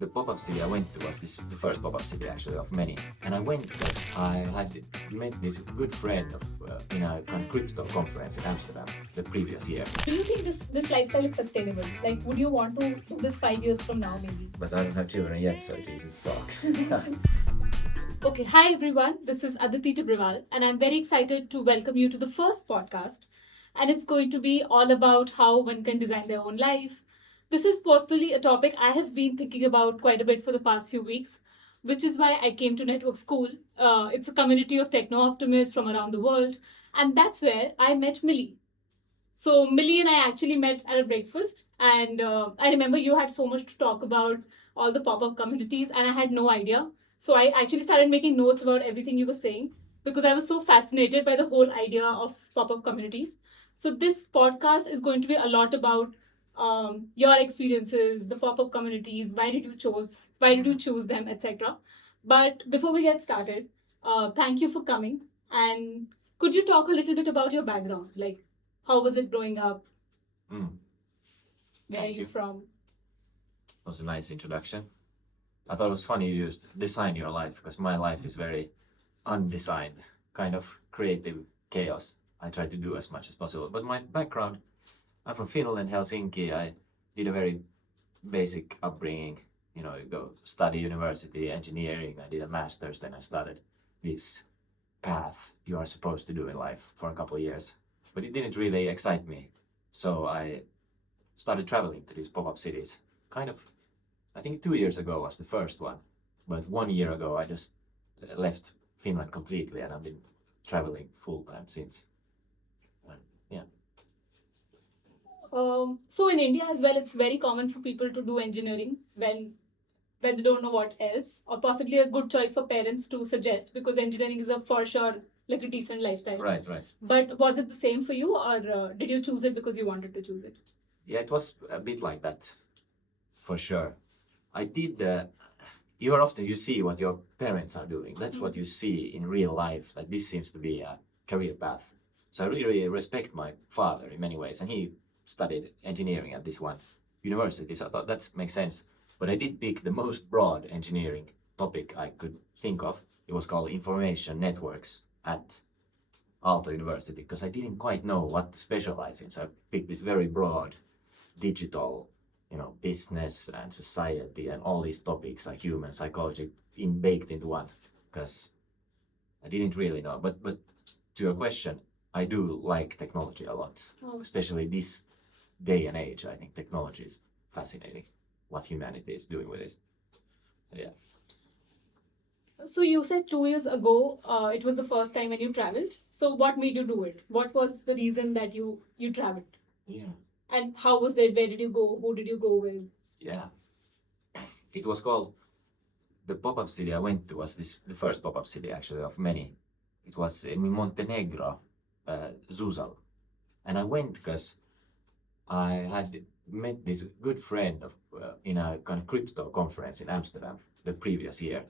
The pop-up city I went to was the first pop-up city actually of many, and I went because I had met this good friend in a kind of crypto conference in Amsterdam the previous year. Do you think this lifestyle is sustainable? Like, would you want to do this 5 years from now, maybe? But I don't have children yet, so it's easy to talk. Okay, hi everyone. This is Aditi Tibriwal, and I'm very excited to welcome you to the first podcast. And it's going to be all about how one can design their own life. This is personally a topic I have been thinking about quite a bit for the past few weeks, which is why I came to Network School. It's a community of techno optimists from around the world, and that's where I met Mili. So Millie and I actually met at a breakfast, and I remember you had so much to talk about all the pop-up communities, and I had no idea. So I actually started making notes about everything you were saying because I was so fascinated by the whole idea of pop-up communities. So this podcast is going to be a lot about your experiences, the pop-up communities, why did you choose them, etc. But before we get started, thank you for coming. And could you talk a little bit about your background, like how was it growing up? Mm, Where are Thank you you. from? That was a nice introduction. I thought it was funny you used design your life because my life is very undesigned, kind of creative chaos. I try to do as much as possible. But my background, I'm from Finland, Helsinki. I did a very basic upbringing. You know, you go study university, engineering. I did a master's, then I started this path you are supposed to do in life for a couple of years. But it didn't really excite me. So I started traveling to these pop-up cities. Kind of, I think 2 years ago was the first one. But 1 year ago, I just left Finland completely and I've been traveling full time since. And yeah. So in India as well, it's very common for people to do engineering when they don't know what else, or possibly a good choice for parents to suggest because engineering is a for sure like a decent lifestyle. Right, right. But was it the same for you, or did you choose it because you wanted to choose it? Yeah, it was a bit like that, for sure. I did. You often you see what your parents are doing. That's what you see in real life. Like this seems to be a career path. So I really respect my father in many ways, and he studied engineering at this one university. So I thought that makes sense. But I did pick the most broad engineering topic I could think of. It was called information networks at Aalto University because I didn't quite know what to specialize in. So I picked this very broad digital, business and society and all these topics like human psychology baked into one because I didn't really know. But to your question, I do like technology a lot, especially this day and age. I think technology is fascinating. What humanity is doing with it. So, yeah. So you said 2 years ago, it was the first time when you traveled. So what made you do it? What was the reason that you traveled? Yeah. And how was it? Where did you go? Who did you go with? Yeah. It was called the pop-up city I went to was the first pop-up city actually of many. It was in Montenegro, Zuzal, and I went because I had met this good friend in a kind of crypto conference in Amsterdam the previous year,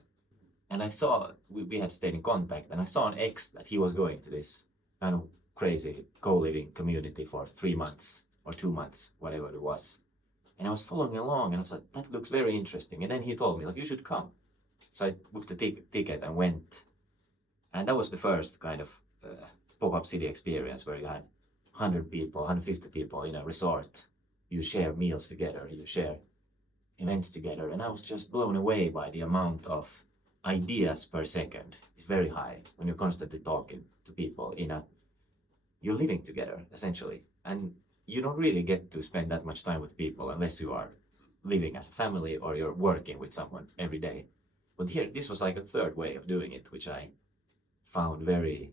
and I saw we had stayed in contact, and I saw on X that he was going to this kind of crazy co-living community for 3 months or 2 months, whatever it was. And I was following along, and I was like, that looks very interesting. And then he told me, like, you should come. So I booked a ticket and went. And that was the first kind of pop-up city experience where you had 100 people, 150 people in a resort. You share meals together, you share events together. And I was just blown away by the amount of ideas per second. It's very high when you're constantly talking to people you're living together, essentially. And you don't really get to spend that much time with people unless you are living as a family or you're working with someone every day. But here, this was like a third way of doing it, which I found very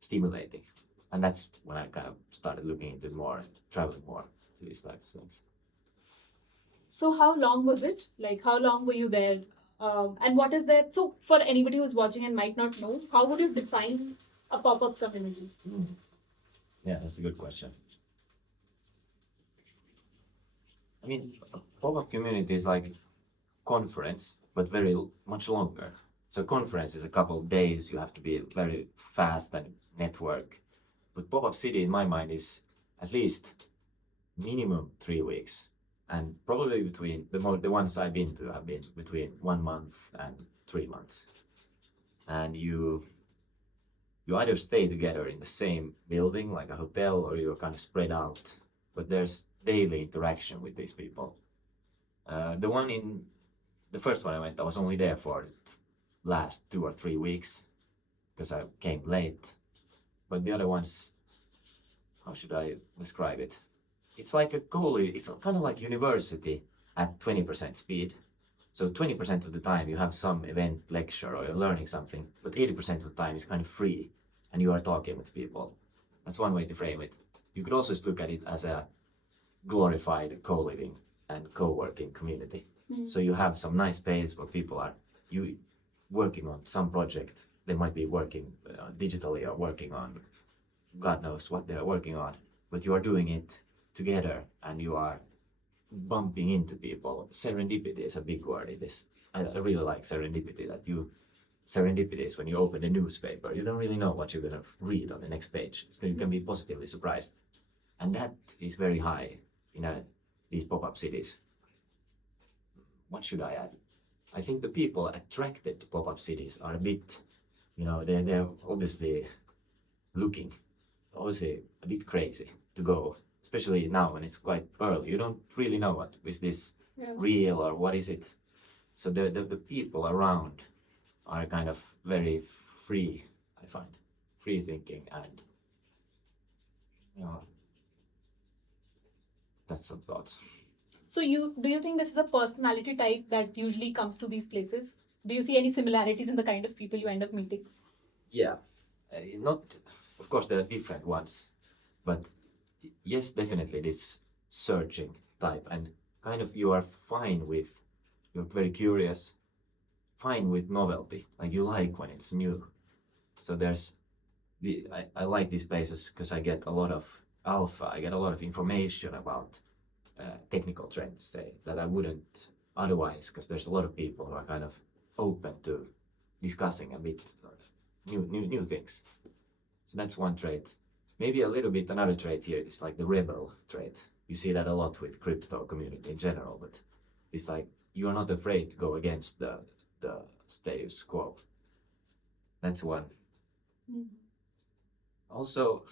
stimulating. And that's when I kind of started looking into more, traveling more to these types of things. So how long was it? Like how long were you there? And what is that? So for anybody who's watching and might not know, how would you define a pop-up community? Yeah, that's a good question. I mean, a pop-up community is like conference, but very much longer. So conference is a couple of days. You have to be very fast and network. But pop-up city, in my mind, is at least minimum 3 weeks. and probably between the ones I've been to have been between 1 month and 3 months. And you either stay together in the same building like a hotel, or you're kind of spread out, but there's daily interaction with these people. The first one I went, I was only there for the last 2 or 3 weeks because I came late. But the other ones, how should I describe it? It's like a college, it's kind of like university at 20% speed. So 20% of the time you have some event, lecture, or you're learning something, but 80% of the time is kind of free and you are talking with people. That's one way to frame it. You could also look at it as a glorified co-living and co-working community. So you have some nice space where people are working on some project. They might be working digitally or working on God knows what they are working on, but you are doing it together and you are bumping into people. Serendipity is a big word in this. I really like serendipity. Serendipity is when you open a newspaper, you don't really know what you're going to read on the next page. So you can be positively surprised, and that is very high in these pop-up cities. What should I add? I think the people attracted to pop-up cities are a bit, they're obviously a bit crazy to go, especially now when it's quite early. You don't really know what is this real or what is it. So the people around are kind of very free, I find, free thinking, and that's some thoughts. So do you think this is a personality type that usually comes to these places? Do you see any similarities in the kind of people you end up meeting? Yeah, not. Of course, there are different ones, but yes, definitely this searching type, and kind of you're very curious, fine with novelty, like you like when it's new. So I like these places because I get a lot of alpha, I get a lot of information about technical trends, say, that I wouldn't otherwise, because there's a lot of people who are kind of open to discussing a bit new things. So that's one trait. Maybe a little bit another trait here is like the rebel trait. You see that a lot with crypto community in general, but it's like you are not afraid to go against the status quo. That's one. Also,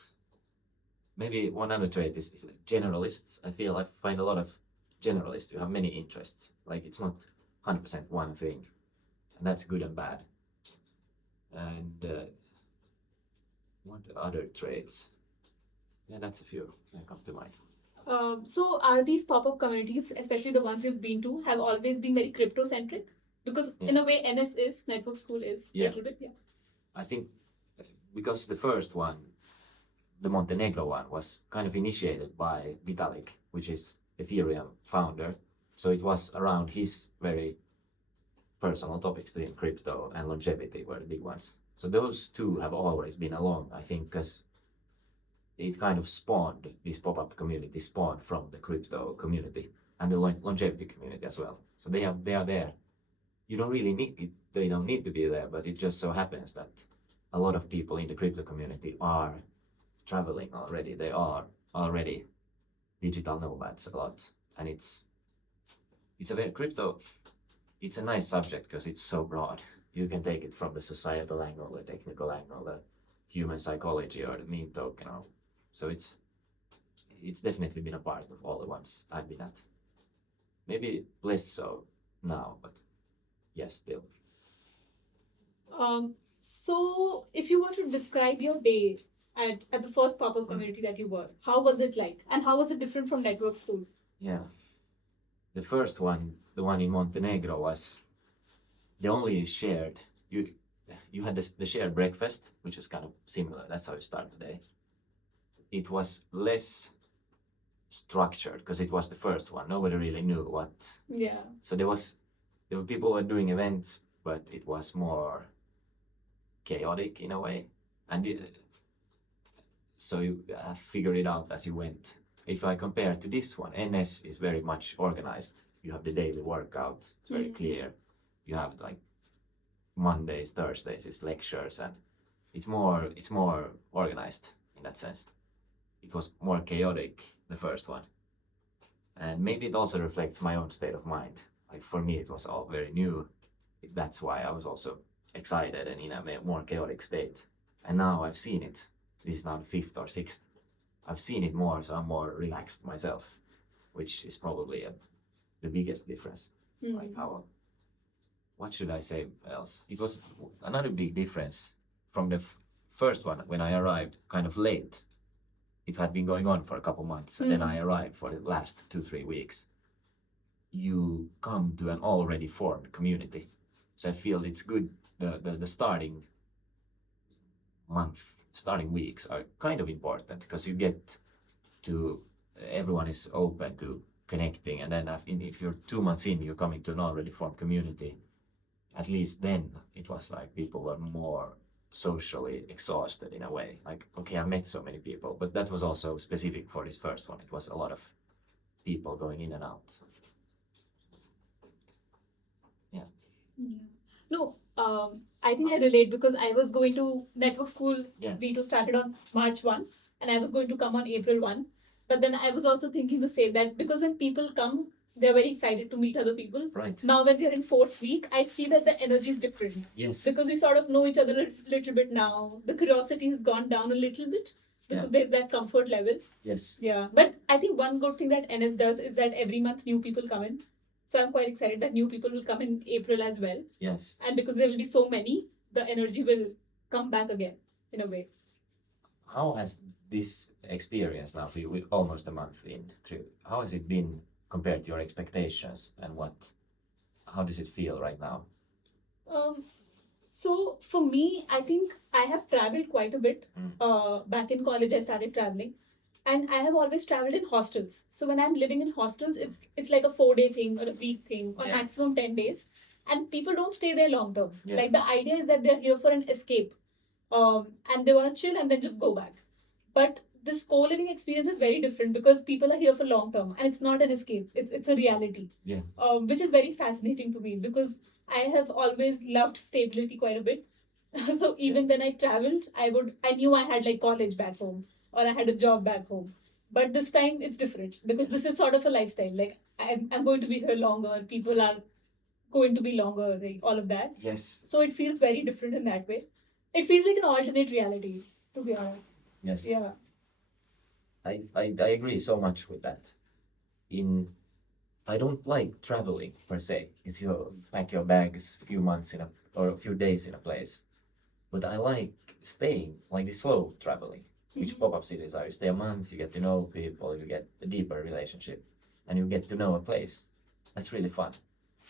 maybe one other trait is generalists. I find a lot of generalists who have many interests. Like it's not 100% one thing, and that's good and bad. And what other traits? Yeah, that's a few that come to mind. So are these pop-up communities, especially the ones you've been to, have always been very crypto-centric? Because in a way, NS is, Network School is, a little bit, I think because the first one, the Montenegro one, was kind of initiated by Vitalik, which is Ethereum founder. So it was around his very personal topics to him. Crypto and longevity were the big ones. So those two have always been along, I think, because it kind of spawned, this pop-up community spawned from the crypto community and the longevity community as well. So they are there. You don't really need it, they don't need to be there, but it just so happens that a lot of people in the crypto community are traveling already. They are already digital nomads a lot, and it's a very it's a nice subject because it's so broad. You can take it from the societal angle, the technical angle, the human psychology, or the meme token. So it's definitely been a part of all the ones I've been at. Maybe less so now, but yes, still. So if you were to describe your day at the first pop-up community that you were, how was it like? And how was it different from Network School? Yeah. The first one, the one in Montenegro, was the only shared. You had the shared breakfast, which was kind of similar. That's how you start the day. It was less structured because it was the first one. Nobody really knew what. Yeah. So there were people who were doing events, but it was more chaotic in a way, and so you figured it out as you went. If I compare to this one, NS is very much organized. You have the daily workout, it's very clear. You have like Mondays, Thursdays is lectures, and it's more organized in that sense. It was more chaotic, the first one, And maybe it also reflects my own state of mind. Like for me, it was all very new. That's why I was also excited and in a more chaotic state. And now I've seen it. This is now the fifth or sixth. I've seen it more, so I'm more relaxed myself, which is probably the biggest difference. Like how, what should I say else? It was another big difference from the first one when I arrived kind of late. It had been going on for a couple months, and then I arrived for the last 2-3 weeks. You come to an already formed community, so I feel it's good. The starting month, starting weeks are kind of important because you get to, everyone is open to connecting, and then if you're 2 months in, you're coming to an already formed community. At least then it was like people were more socially exhausted in a way. Like, okay, I met so many people, but that was also specific for this first one. It was a lot of people going in and out. Yeah. No, I think I relate because I was going to network school. Yeah. V2 started on March 1 and I was going to come on April 1. But then I was also thinking the same, that because when people come, they're very excited to meet other people. Right. Now when we're in fourth week, I see that the energy is different. Yes. Because we sort of know each other a little bit now. The curiosity has gone down a little bit because there's that comfort level. Yes. Yeah. But I think one good thing that NS does is that every month new people come in. So I'm quite excited that new people will come in April as well. Yes. And because there will be so many, the energy will come back again in a way. How has this experience now, for you, with almost a month in through, how has it been compared to your expectations, and how does it feel right now? So for me, I think I have traveled quite a bit. Back in college, I started traveling, and I have always traveled in hostels. So when I'm living in hostels, it's like a 4-day thing or a week thing or maximum 10 days, and people don't stay there long term. Yeah. Like the idea is that they're here for an escape, and they want to chill and then just go back. But this co-living experience is very different because people are here for long term, and it's not an escape. It's a reality. Yeah. Which is very fascinating to me because I have always loved stability quite a bit. So even when I traveled, I knew I had like college back home or I had a job back home. But this time it's different because this is sort of a lifestyle. Like I'm going to be here longer. People are going to be longer. Like all of that. Yes. So it feels very different in that way. It feels like an alternate reality, to be honest. Yes. Yeah. I agree so much with that. I don't like traveling per se. It's you pack your bags a few months or a few days in a place. But I like staying, like the slow traveling, which pop-up cities are. You stay a month, you get to know people, you get a deeper relationship, and you get to know a place. That's really fun.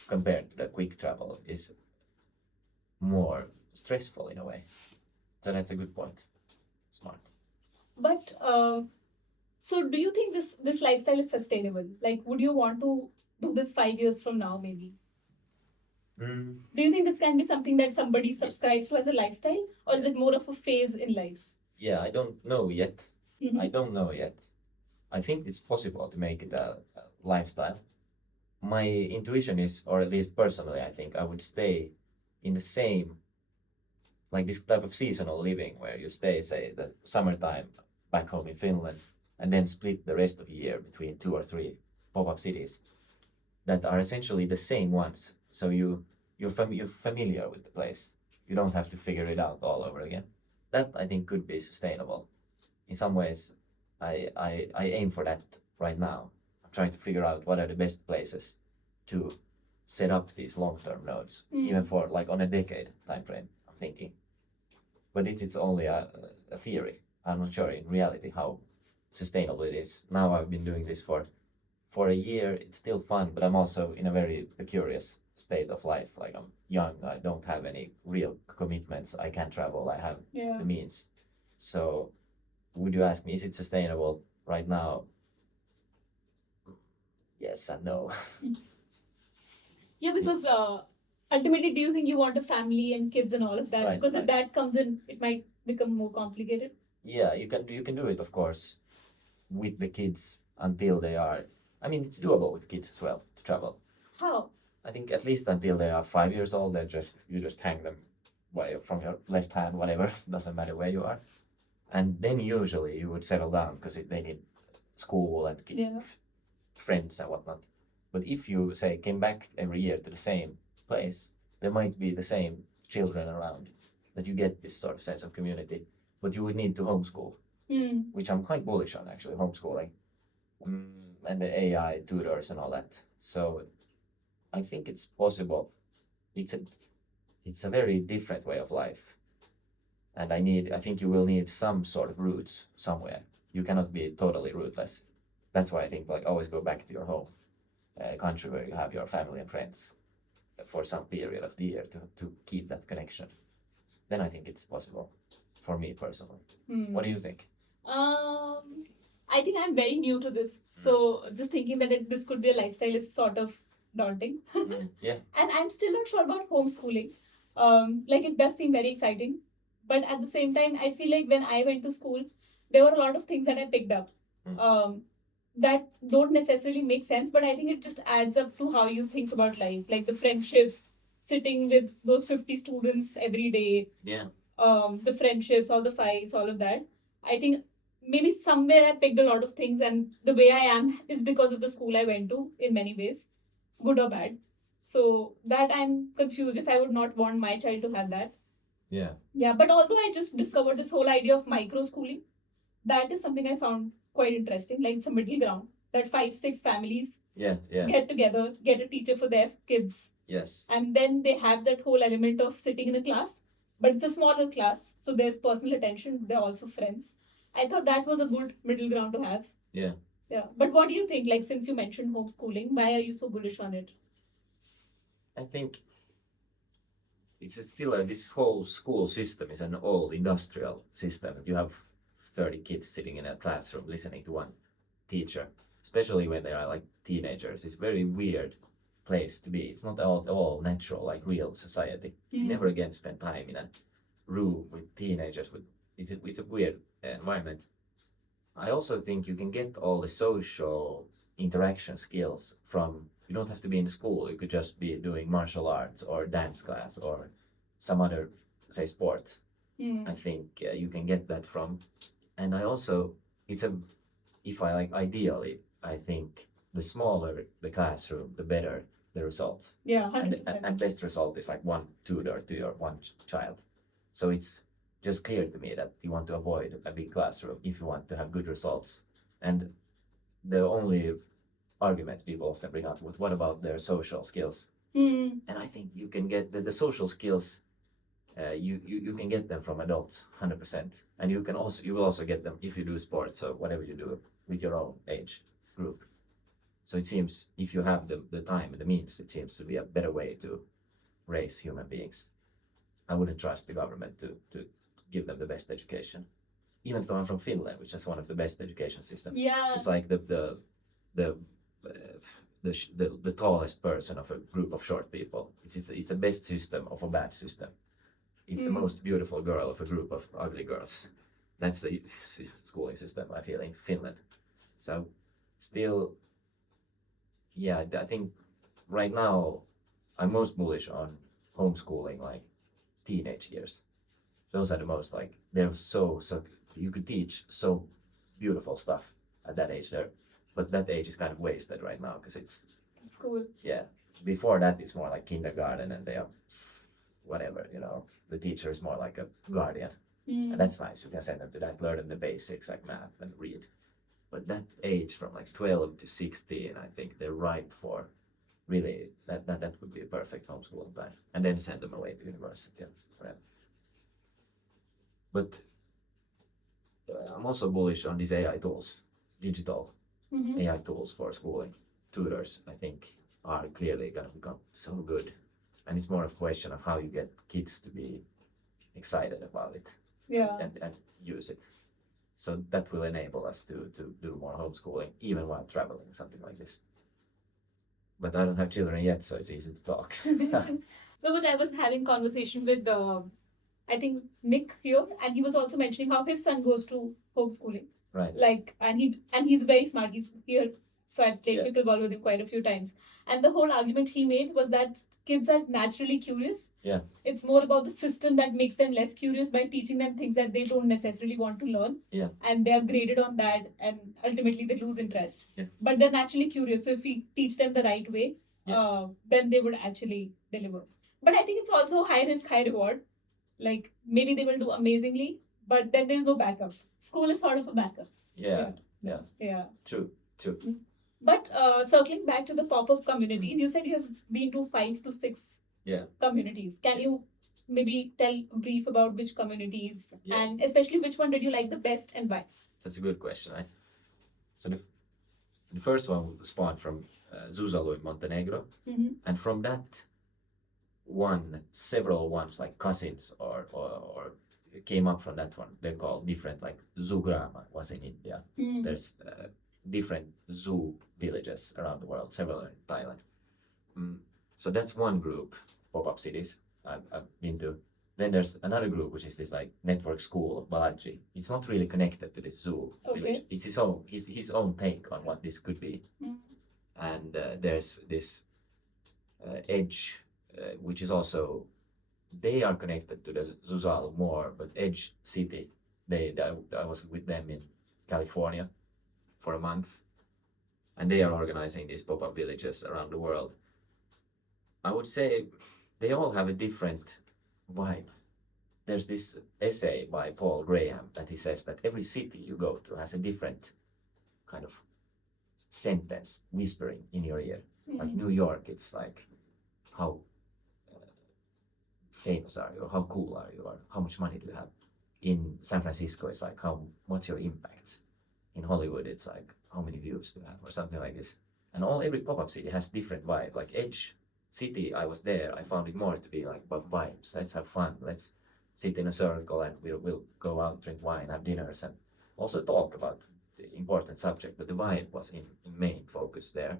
Compared to the quick travel is more stressful in a way. So that's a good point. Smart. But so do you think this lifestyle is sustainable? Like, would you want to do this 5 years from now, maybe? Do you think this can be something that somebody subscribes to as a lifestyle, or is it more of a phase in life? Yeah, I don't know yet. I don't know yet. I think it's possible to make it a lifestyle. My intuition is, or at least personally, I think I would stay in the same, like this type of seasonal living where you stay, say, the summertime back home in Finland, and then split the rest of the year between 2 or 3 pop-up cities that are essentially the same ones. So you're familiar with the place. You don't have to figure it out all over again. That I think could be sustainable. In some ways, I aim for that right now. I'm trying to figure out what are the best places to set up these long-term nodes, even for like on a decade time frame. I'm thinking, but it's only a theory. I'm not sure in reality how sustainable it is. Now I've been doing this for a year. It's still fun, but I'm also in a very curious state of life. Like I'm young, I don't have any real commitments. I can't travel. I have the means. So would you ask me, is it sustainable right now? Yes and no. Yeah, because ultimately, do you think you want a family and kids and all of that? Right, because if that comes in, it might become more complicated. Yeah, you can do it, of course, with the kids until they are. I mean, it's doable with kids as well to travel. How? I think at least until they are 5 years old, you just hang them from your left hand, whatever. Doesn't matter where you are, and then usually you would settle down because they need school and friends and whatnot. But if you say came back every year to the same place, there might be the same children around, that you get this sort of sense of community. But you would need to homeschool, which I'm quite bullish on actually, homeschooling, and the AI tutors and all that. So I think it's possible. It's a very different way of life, and I think you will need some sort of roots somewhere. You cannot be totally rootless. That's why I think like always go back to your home country where you have your family and friends for some period of the year to keep that connection. Then I think it's possible for me personally. What do you think? I think I'm very new to this, so just thinking that this could be a lifestyle is sort of daunting. Yeah. And I'm still not sure about homeschooling. Like it does seem very exciting, but at the same time, I feel like when I went to school, there were a lot of things that I picked up that don't necessarily make sense, but I think it just adds up to how you think about life, like the friendships, sitting with those 50 students every day. Yeah. The friendships, all the fights, all of that. I think maybe somewhere I picked a lot of things, and the way I am is because of the school I went to in many ways, good or bad. So that I'm confused if I would not want my child to have that. Yeah. Yeah, but although I just discovered this whole idea of micro schooling, that is something I found quite interesting. Like it's a middle ground that 5-6 families get together, get a teacher for their kids. Yes. And then they have that whole element of sitting in a class, but it's a smaller class, so there's personal attention. They're also friends. I thought that was a good middle ground to have. Yeah. Yeah. But what do you think? Like, since you mentioned homeschooling, why are you so bullish on it? I think it's still this whole school system is an old industrial system. You have 30 kids sitting in a classroom listening to one teacher, especially when they are like teenagers. It's a very weird place to be. It's not all natural like real society. Never again spend time in a room with teenagers. It's a weird environment. I also think you can get all the social interaction skills from, you don't have to be in school. You could just be doing martial arts or dance class or some other, say, sport. I think you can get that from. And I also, ideally, I think the smaller the classroom, the better the result. Yeah, 100%. And best result is like one tutor to your one child. So it's just clear to me that you want to avoid a big classroom if you want to have good results. And the only argument people often bring up with what about their social skills? And I think you can get the social skills. You can get them from adults 100%, and you will also get them if you do sports or whatever you do with your own age group. So it seems if you have the time and the means, it seems to be a better way to raise human beings. I wouldn't trust the government to give them the best education, even though I'm from Finland, which is one of the best education systems. Yeah, it's like the tallest person of a group of short people. It's the best system of a bad system. It's the most beautiful girl of a group of ugly girls. That's the schooling system I feel in Finland. So still, yeah, I think right now I'm most bullish on homeschooling, like teenage years. Those are the most like, they're so you could teach so beautiful stuff at that age there, but that age is kind of wasted right now because it's school. Yeah, before that it's more like kindergarten and they are whatever, the teacher is more like a guardian, and that's nice. You can send them to that, learn them the basics like math and read. But that age from like 12 to 16, I think they're ripe for really that would be a perfect homeschooling time, and then send them away to university and whatever. But I'm also bullish on these AI tools, digital AI tools for schooling. Tutors, I think, are clearly going to become so good. And it's more of a question of how you get kids to be excited about it and use it. So that will enable us to do more homeschooling, even while traveling, something like this. But I don't have children yet, so it's easy to talk. No, but I was having conversation with I think Nick here, and he was also mentioning how his son goes to homeschooling. Right. Like, and he's very smart. He's here, so I've played pickleball with him quite a few times. And the whole argument he made was that kids are naturally curious. Yeah. It's more about the system that makes them less curious by teaching them things that they don't necessarily want to learn. Yeah. And they are graded on that, and ultimately they lose interest. Yeah. But they're naturally curious. So if we teach them the right way, Yes. then they would actually deliver. But I think it's also high risk, high reward. Like maybe they will do amazingly, but then there's no backup. School is sort of a backup. Yeah. True. But circling back to the pop-up communities, you said you have been to 5 to 6 communities. Can you maybe tell a brief about which communities and especially which one did you like the best and why? That's a good question, right? So the first one spawned from Zuzalo in Montenegro, and from that one, several ones like cousins or came up from that one. They're called different, like zu-grama was in India. There's different zoo villages around the world, several in Thailand. So that's one group, pop-up cities I've been to. Then there's another group, which is this like network school of Balaji. It's not really connected to this zoo village. It's his own take on what this could be. And there's this Edge, which is also, they are connected to the Zuzal more, but Edge City, I was with them in California for a month, and they are organizing these pop-up villages around the world. I would say they all have a different vibe. There's this essay by Paul Graham that he says that every city you go to has a different kind of sentence whispering in your ear. Like New York, it's like, how famous are you, or how cool are you, or how much money do you have? In San Francisco, it's like, what's your impact? In Hollywood, it's like, how many views do you have, or something like this. And every pop-up city has different vibe. Like Edge City, I was there, I found it more to be like about vibes. Let's have fun, let's sit in a circle and we'll go out, drink wine, have dinners, and also talk about the important subject. But the vibe was in main focus there.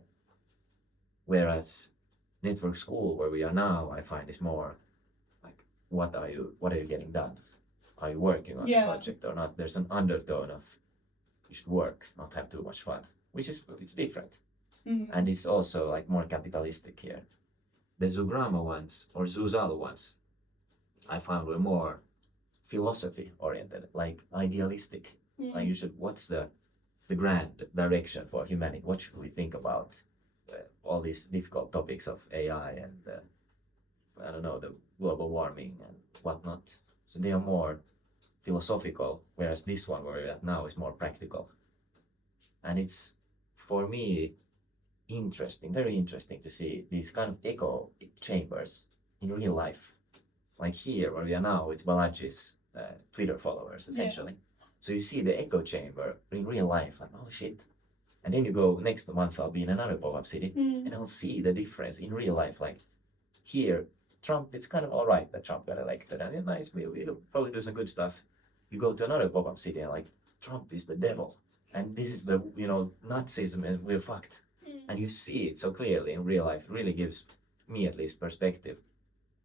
Whereas network school, where we are now, I find is more like, what are you getting done? Are you working on the project or not? There's an undertone of you should work, not have too much fun, which is, it's different. And it's also like more capitalistic here. The zu-grama ones or Zuzal ones, I found were more philosophy oriented, like idealistic. Like you should, what's the grand direction for humanity? What should we think about? All these difficult topics of AI and I don't know, the global warming and whatnot. So they are more philosophical, whereas this one where we're at now is more practical. And it's, for me, interesting, very interesting to see these kind of echo chambers in real life. Like here where we are now, it's Balaji's Twitter followers essentially. So you see the echo chamber in real life, like, oh shit. And then you go, next month I'll be in another pop-up city and I'll see the difference in real life. Like here, Trump, it's kind of all right that Trump got elected and it's nice, we'll probably do some good stuff. You go to another pop-up city and like, Trump is the devil and this is the, Nazism and we're fucked. And you see it so clearly in real life. It really gives me at least perspective.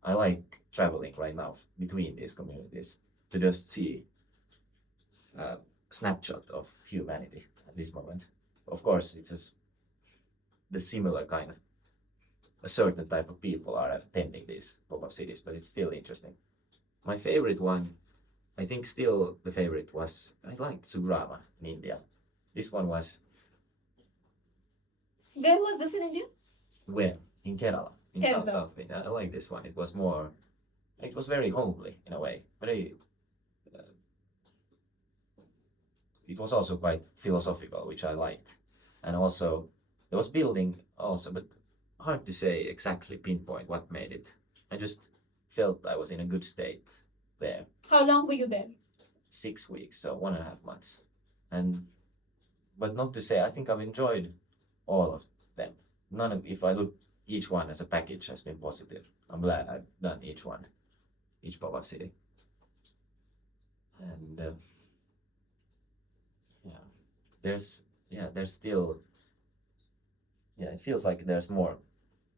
I like traveling right now between these communities to just see a snapshot of humanity at this moment. Of course, it's the similar kind of, a certain type of people are attending these pop-up cities, but it's still interesting. My favorite one, I think still the favorite was, I liked zu-grama in India. This one was... Where was this in India? Where? In Kerala, in South India. I like this one. It was more, it was very homely in a way. Very, it was also quite philosophical, which I liked. And also, there was building also, but hard to say exactly pinpoint what made it. I just felt I was in a good state there. How long were you there? 6 weeks, so 1.5 months. But not to say, I think I've enjoyed all of them. None of, if I look each one as a package, has been positive. I'm glad I've done each one, each pop-up city. And there's still, it feels like there's more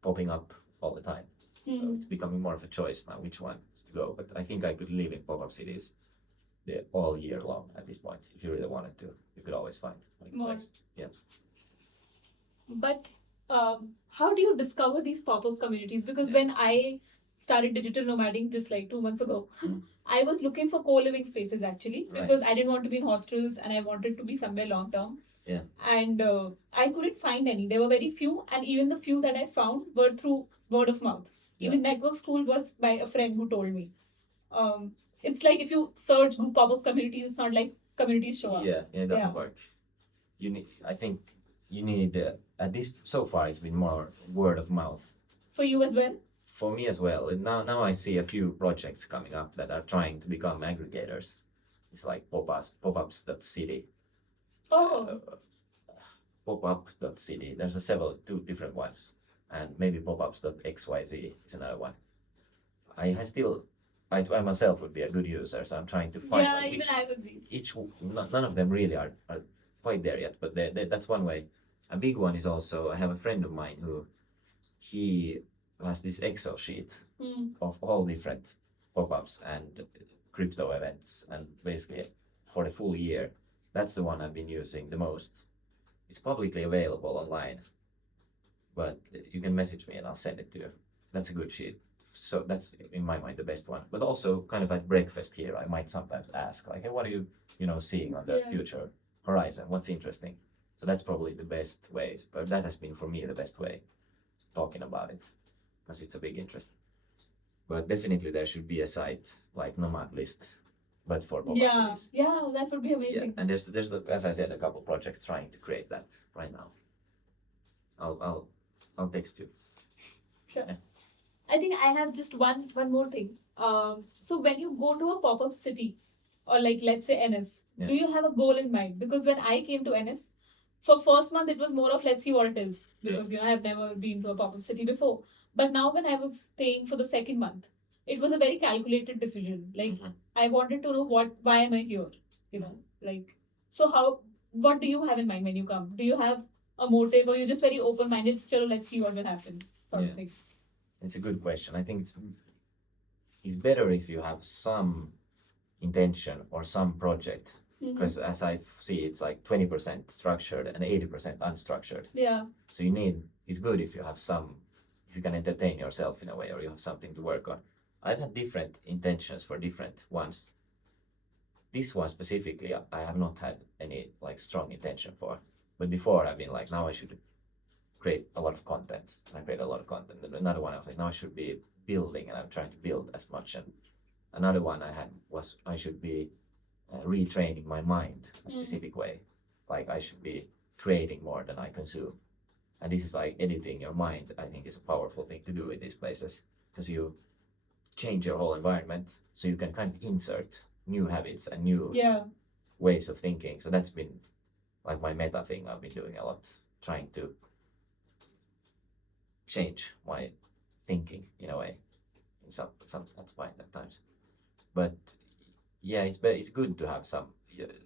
popping up all the time. So it's becoming more of a choice now which one to go. But I think I could live in pop-up cities all year long at this point. If you really wanted to, you could always find like a place. Yeah. But how do you discover these pop-up communities? Because when I started digital nomading just like 2 months ago, Mm. I was looking for co-living spaces actually Right. because I didn't want to be in hostels and I wanted to be somewhere long term. Yeah. And I couldn't find any. There were very few, and even the few that I found were through word of mouth. Yeah. Even network school was by a friend who told me. It's like if you search pop-up communities, it's not like communities show up. Yeah, it doesn't Yeah. work. I think you need, at least so far, it's been more word of mouth. For you as well? For me as well. And now I see a few projects coming up that are trying to become aggregators. It's like pop-ups.city. Oh. Pop-up.city. There's two different ones. And maybe pop-ups.xyz is another one. I myself would be a good user, so I'm trying to find Yeah, like, even I would be. none of them really are quite there yet, but that's one way. A big one is also, I have a friend of mine who he has this Excel sheet of all different pop-ups and crypto events, and basically for the full year, that's the one I've been using the most. It's publicly available online, but you can message me and I'll send it to you. That's a good sheet. So that's in my mind the best one. But also kind of at breakfast here, I might sometimes ask like, hey, what are you seeing on the Yeah. future horizon? What's interesting? So that's probably the best ways. But that has been for me the best way, talking about it, because it's a big interest. But definitely there should be a site like Nomad List, but for pop-up Yeah, cities. yeah, that would be Yeah, amazing. and there's as I said, a couple projects trying to create that right now. I'll text you. Sure. Yeah. I think I have just one more thing. So when you go to a pop-up city, or like let's say NS, Yeah. do you have a goal in mind? Because when I came to NS, for first month it was more of let's see what it is, because I've never been to a pop-up city before. But now when I was staying for the second month, it was a very calculated decision. Like Mhm. I wanted to know why am I here? Like so what do you have in mind when you come? Do you have a motive, or you're just very open-minded? Chalo, let's see what will happen, sort Yeah. of thing. It's a good question. I think it's better if you have some intention or some project, because as I see, it's like 20% structured and 80% unstructured. Yeah. So it's good if you have if you can entertain yourself in a way, or you have something to work on. I've had different intentions for different ones. This one specifically, I have not had any like strong intention for. But before, I've been like, now I should create a lot of content. I create a lot of content. And another one, I was like, now I should be building, and I'm trying to build as much. And another one I had was I should be retraining my mind a specific way. Like I should be creating more than I consume. And this is like editing your mind. I think is a powerful thing to do in these places, because you change your whole environment, so you can kind of insert new habits and new ways of thinking. So that's been like my meta thing I've been doing a lot, trying to change my thinking in a way. In some that's fine at times, but yeah, it's good to have some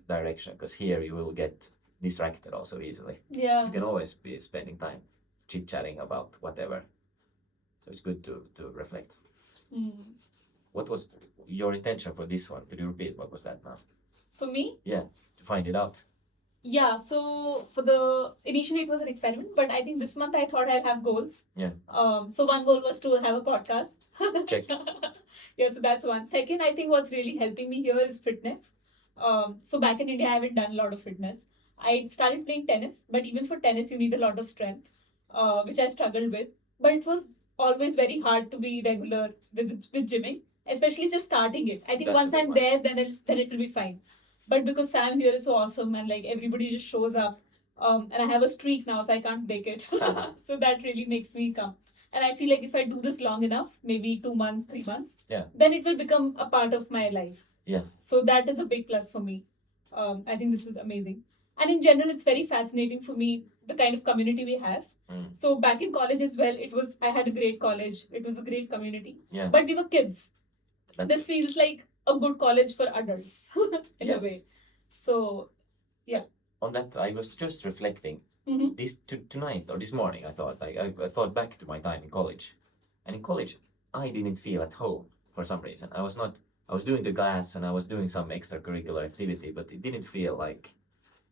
direction, because here you will get distracted also easily. Yeah. You can always be spending time chit chatting about whatever, so it's good to reflect. What was your intention for this one? Could you repeat what was that now? For me? Yeah, to find it out. Yeah, so initially it was an experiment, but I think this month I thought I'll have goals. Yeah. So one goal was to have a podcast. Check. Yeah, so that's one. Second, I think what's really helping me here is fitness. So back in India, I haven't done a lot of fitness. I started playing tennis, but even for tennis, you need a lot of strength, which I struggled with. But it was always very hard to be regular with gymming, especially just starting it. I think That's once a big I'm one. there, then it will be fine. But because Sam here is so awesome and like everybody just shows up, and I have a streak now, so I can't break it. So that really makes me come. And I feel like if I do this long enough, maybe 2 months, 3 months, Yeah. then it will become a part of my life. Yeah. So that is a big plus for me. I think this is amazing. And in general, it's very fascinating for me, the kind of community we have. So back in college as well, I had a great college. It was a great community. Yeah. But we were kids. That- This feels like a good college for adults in a Yes. way. So, yeah. On that, I was just reflecting this tonight or this morning. I thought I thought back to my time in college, and in college I didn't feel at home for some reason. I was doing the class and I was doing some extracurricular activity, but it didn't feel like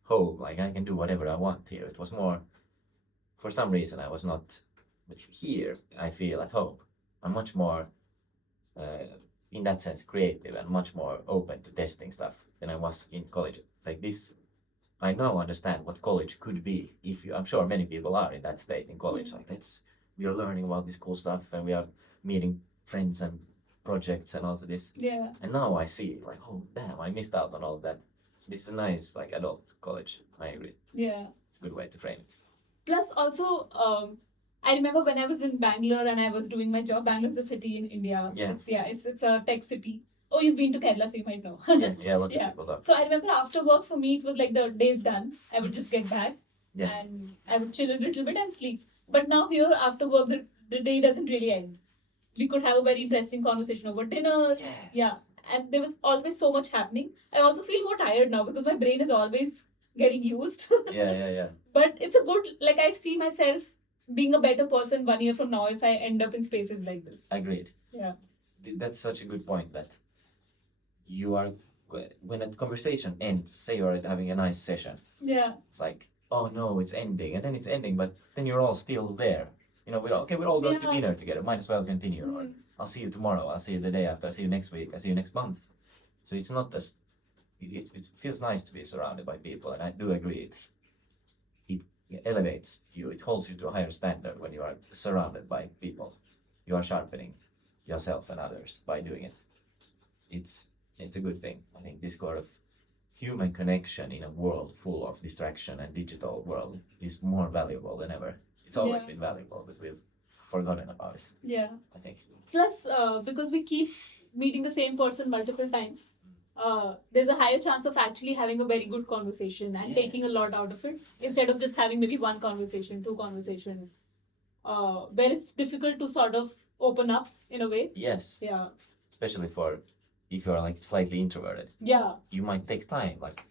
home. Like I can do whatever I want here. It was more for some reason I was not, but here I feel at home. I'm much more, in that sense, creative and much more open to testing stuff than I was in college. Like this, I now understand what college could be. If you, I'm sure many people are in that state in college. Like we are learning about this cool stuff and we are meeting friends and projects and all of this. Yeah. And now I see like, oh damn, I missed out on all of that. So this is a nice like adult college. I agree. Yeah. It's a good way to frame it. Plus, also, I remember when I was in Bangalore and I was doing my job. Bangalore's a city in India. Yeah. It's a tech city. Oh, you've been to Kerala, so you might know. Yeah, lots of people do. So I remember after work for me, it was like the day's done. I would just get back and I would chill a little bit and sleep. But now here, after work, the day doesn't really end. We could have a very interesting conversation over dinner. Yes. Yeah. And there was always so much happening. I also feel more tired now because my brain is always getting used. Yeah. But it's a good, like I see myself being a better person 1 year from now if I end up in spaces like this. Agreed. Yeah. That's such a good point that you are, when a conversation ends, say you're having a nice session. Yeah. It's like, oh no, it's ending. And then it's ending, but then you're all still there. You know, we're all going to dinner together. Might as well continue. Or I'll see you tomorrow. I'll see you the day after. I'll see you next week. I'll see you next month. So it's not as, it feels nice to be surrounded by people. And I do agree. It elevates you. It holds you to a higher standard when you are surrounded by people. You are sharpening yourself and others by doing it. It's a good thing. I think this sort of human connection in a world full of distraction and digital world is more valuable than ever. It's always been valuable, but we've forgotten about it. Yeah. I think. Plus, because we keep meeting the same person multiple times, there's a higher chance of actually having a very good conversation and taking a lot out of it instead of just having maybe one conversation, two conversation, where it's difficult to sort of open up in a way. Yes. Yeah. Especially for if you're like slightly introverted. Yeah. You might take time. Like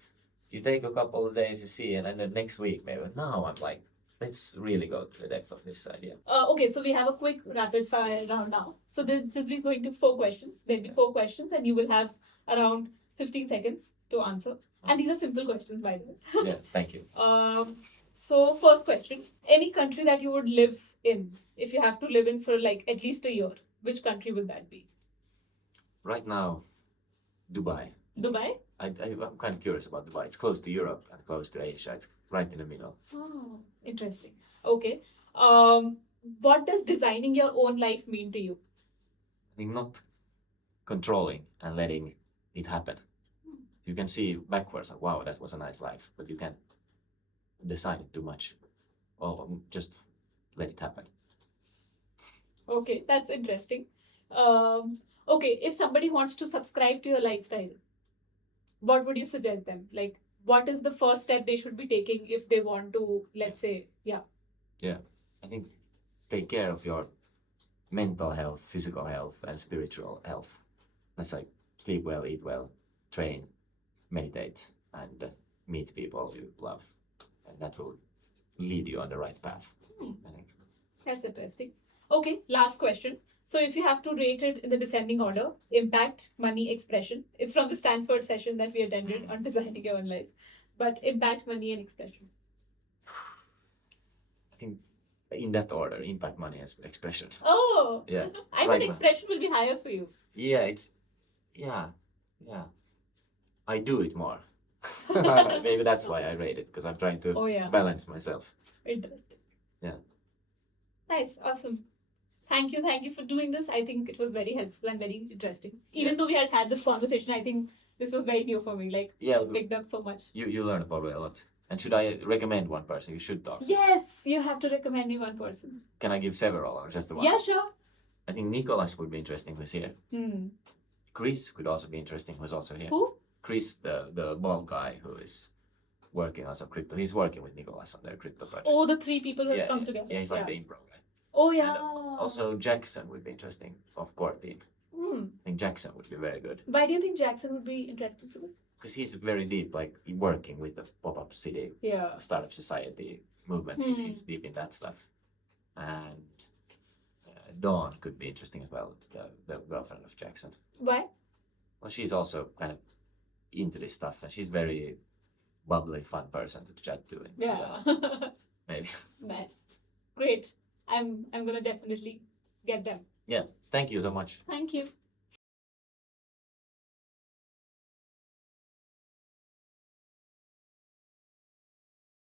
you take a couple of days, you see, and then the next week maybe. Now I'm like, let's really go to the depth of this idea. Okay, so we have a quick rapid fire round now. So there'll just be going to 4 questions. There'll be 4 questions, and you will have around 15 seconds to answer. And these are simple questions, by the way. Yeah, thank you. So first question: any country that you would live in, if you have to live in for like at least a year, which country would that be? Right now, Dubai. Dubai? I'm kind of curious about Dubai. It's close to Europe and close to Asia. It's right in the middle. Oh, interesting. Okay. What does designing your own life mean to you? I think not controlling and letting it happen. You can see backwards, like, wow, that was a nice life, but you can't design it too much. Or just let it happen. Okay, that's interesting. Okay, if somebody wants to subscribe to your lifestyle, what would you suggest them? Like, what is the first step they should be taking if they want to, let's say, Yeah, I think take care of your mental health, physical health, and spiritual health. That's like sleep well, eat well, train, meditate, and meet people you love. And that will lead you on the right path, I think. That's interesting. Okay, last question. So if you have to rate it in the descending order, impact, money, expression. It's from the Stanford session that we attended on designing your own life. But impact, money, and expression. I think in that order, impact, money, and expression. Oh! Yeah. I Right, think expression will be higher for you. Yeah, I do it more. Maybe that's why I rate it, because I'm trying to balance myself. Interesting. Yeah. Nice, awesome. Thank you for doing this. I think it was very helpful and very interesting. Even though we had this conversation, I think this was very new for me. Like, I picked up so much. You learn probably a lot. And should I recommend one person? You should talk. Yes, you have to recommend me one person. Can I give several or just the one? Yeah, sure. I think Nicholas would be interesting, who's here. Chris could also be interesting, who's also here. Who? Chris, the bald guy who is working on some crypto. He's working with Nicholas on their crypto project. Oh, the 3 people who have come together. Yeah, he's like the improv guy. Oh, yeah. And also Jackson would be interesting, of core team. I think Jackson would be very good. Why do you think Jackson would be interesting for this? Because he's very deep, like working with the pop-up city, startup society movement. He's deep in that stuff. And Dawn could be interesting as well, the girlfriend of Jackson. Why? Well, she's also kind of into this stuff, and she's very bubbly, fun person to chat to. Yeah. Maybe. Nice. great. I'm gonna definitely get them. Yeah, thank you so much. Thank you.